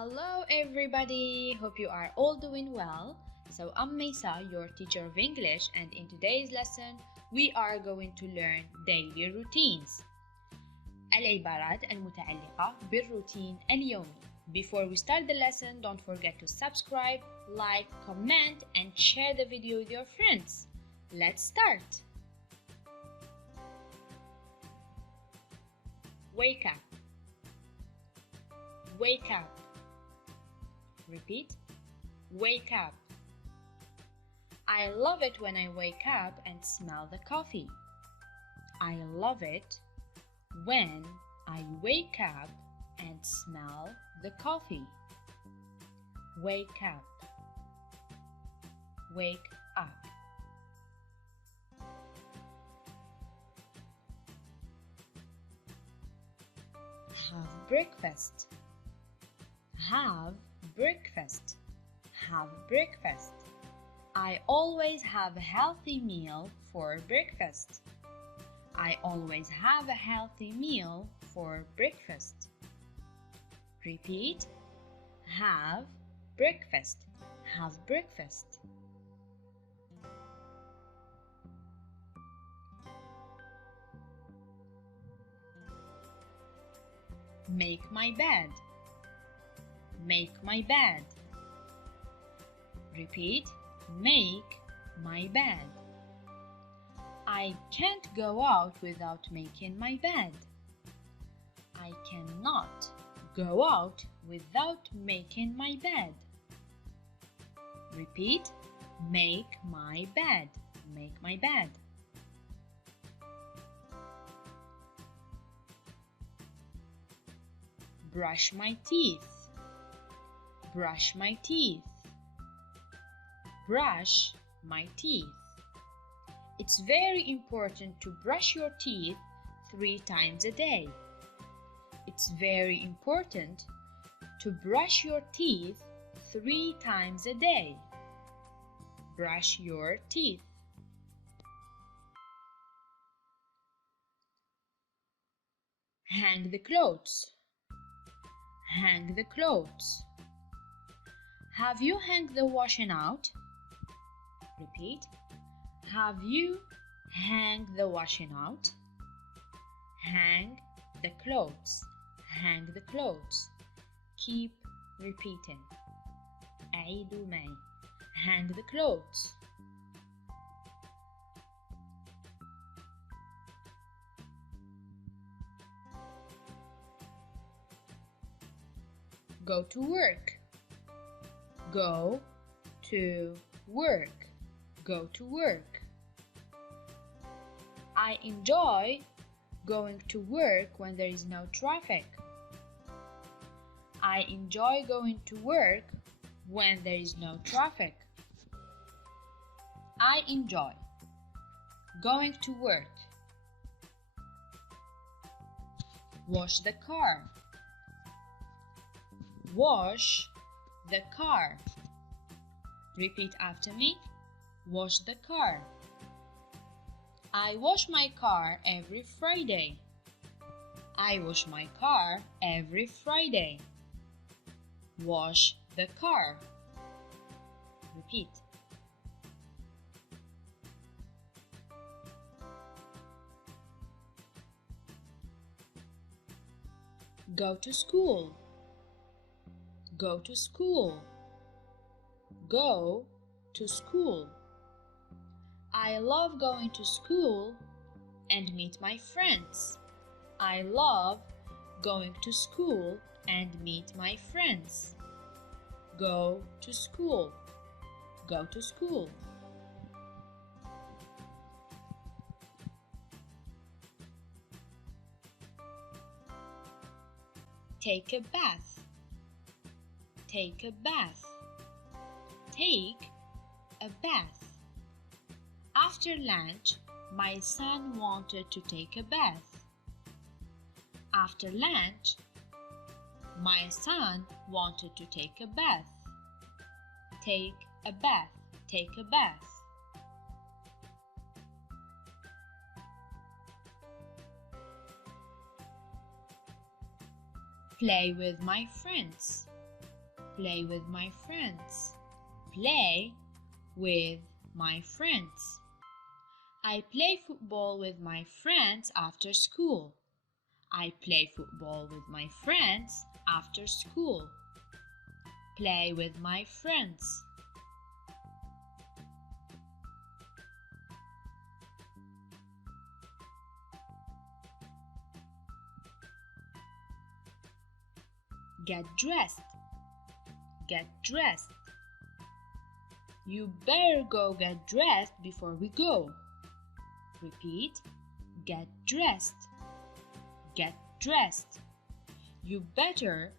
Hello everybody, hope you are all doing well. So I'm Mesa, your teacher of English, and in today's lesson we are going to learn daily routines. العبارات المتعلقة بالروتين اليومي. Before we start the lesson, don't forget to subscribe, like, comment and share the video with your friends. Let's start. Wake up. Wake up. Repeat. Wake up. I love it when I wake up and smell the coffee. I love it when I wake up and smell the coffee. Wake up. Wake up. Have breakfast. Have breakfast. Have breakfast. I always have a healthy meal for breakfast. I always have a healthy meal for breakfast. Repeat. Have breakfast. Have breakfast. Make my bed. Make my bed. Repeat. Make my bed. I can't go out without making my bed. I cannot go out without making my bed. Repeat. Make my bed. Make my bed. Brush my teeth. Brush my teeth. Brush my teeth. It's very important to brush your teeth 3 times a day. It's very important to brush your teeth 3 times a day. Brush your teeth. Hang the clothes. Hang the clothes. Have you hung the washing out? Repeat. Have you hang the washing out? Hang the clothes. Hang the clothes. Keep repeating. أعيدوا معي. Hang the clothes. Go to work. Go to work. Go to work. I enjoy going to work when there is no traffic. I enjoy going to work when there is no traffic. I enjoy going to work. Wash the car. Wash the car. Repeat after me. Wash the car. I wash my car every Friday. I wash my car every Friday. Wash the car. Repeat. Go to school. Go to school. Go to school. I love going to school and meet my friends. I love going to school and meet my friends. Go to school. Go to school. Take a bath. Take a bath. Take a bath. After lunch, my son wanted to take a bath. After lunch, my son wanted to take a bath. Take a bath. Take a bath. Play with my friends. play with my friends. Play with my friends. I play football with my friends after school. I play football with my friends after school. Play with my friends. Get dressed. Get dressed. You better go get dressed before we go. Repeat. Get dressed. Get dressed. You better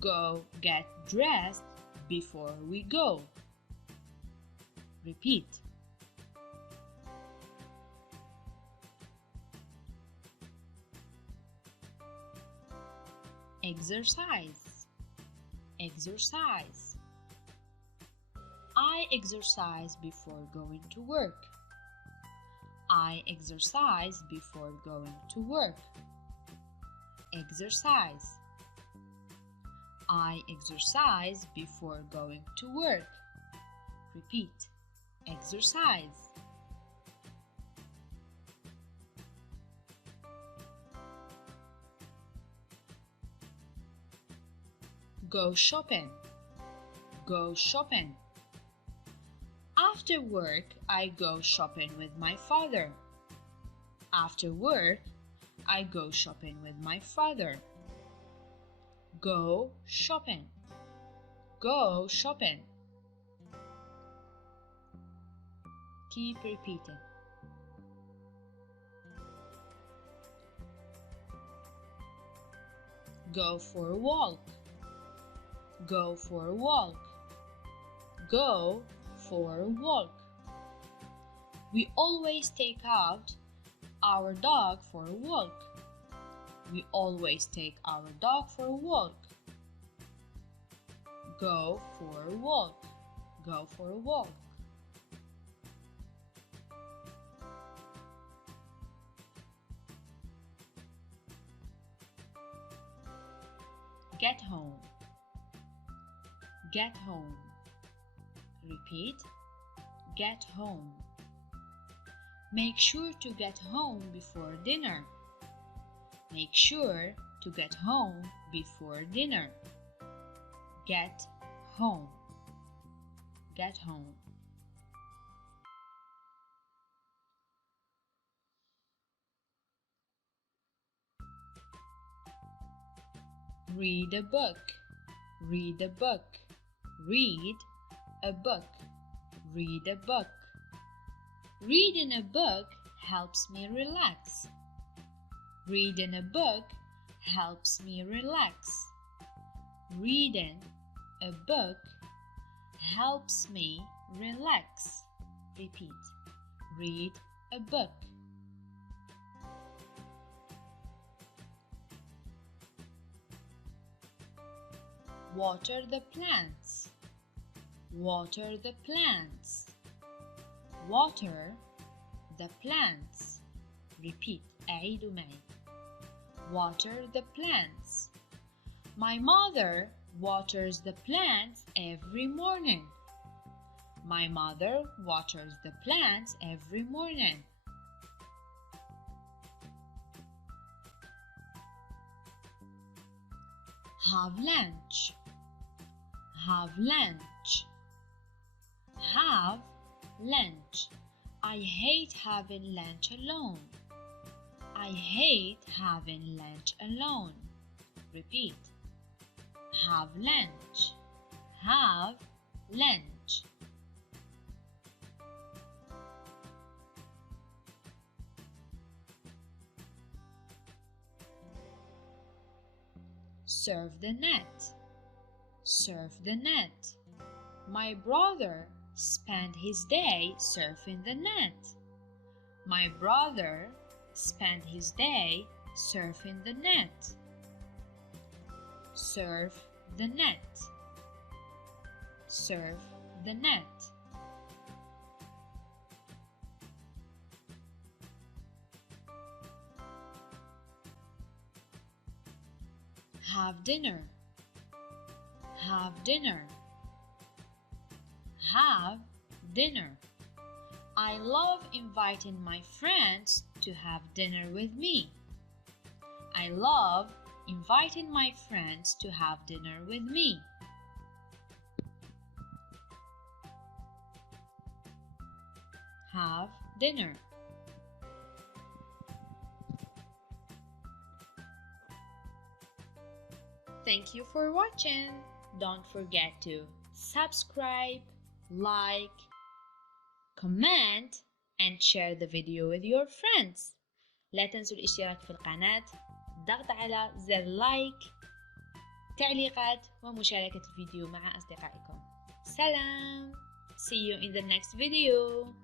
go get dressed before we go. Repeat. Exercise. Exercise. I exercise before going to work. I exercise before going to work. Exercise. I exercise before going to work. Repeat. Exercise. Go shopping. Go shopping. After work, I go shopping with my father. After work, I go shopping with my father. Go shopping. Go shopping. Keep repeating. Go for a walk. Go for a walk. Go for a walk. We always take out our dog for a walk. We always take our dog for a walk. Go for a walk. Go for a walk. Get home. Get home. Repeat. Get home. Make sure to get home before dinner. Make sure to get home before dinner. Get home. Get home. Read a book. Read a book. Read a book. Read a book. Reading a book helps me relax. Reading a book helps me relax. Reading a book helps me relax. Repeat. Read a book. Water the plants. Water the plants. Water the plants. Repeat. أعيد معي. Water the plants. My mother waters the plants every morning. My mother waters the plants every morning. Have lunch. Have lunch. Have lunch. I hate having lunch alone. I hate having lunch alone. Repeat. Have lunch. Have lunch. Surf the net. Surf the net. My brother spent his day surfing the net. My brother spent his day surfing the net. Surf the net. Surf the net. Have dinner. have dinner. Have dinner. I love inviting my friends to have dinner with me. I love inviting my friends to have dinner with me. Have dinner. Thank you for watching. Don't forget to subscribe, like, comment and share the video with your friends. لا تنسوا الاشتراك في القناة، الضغط على زر لايك، تعليقات ومشاركة الفيديو مع أصدقائكم. سلام. See you in the next video.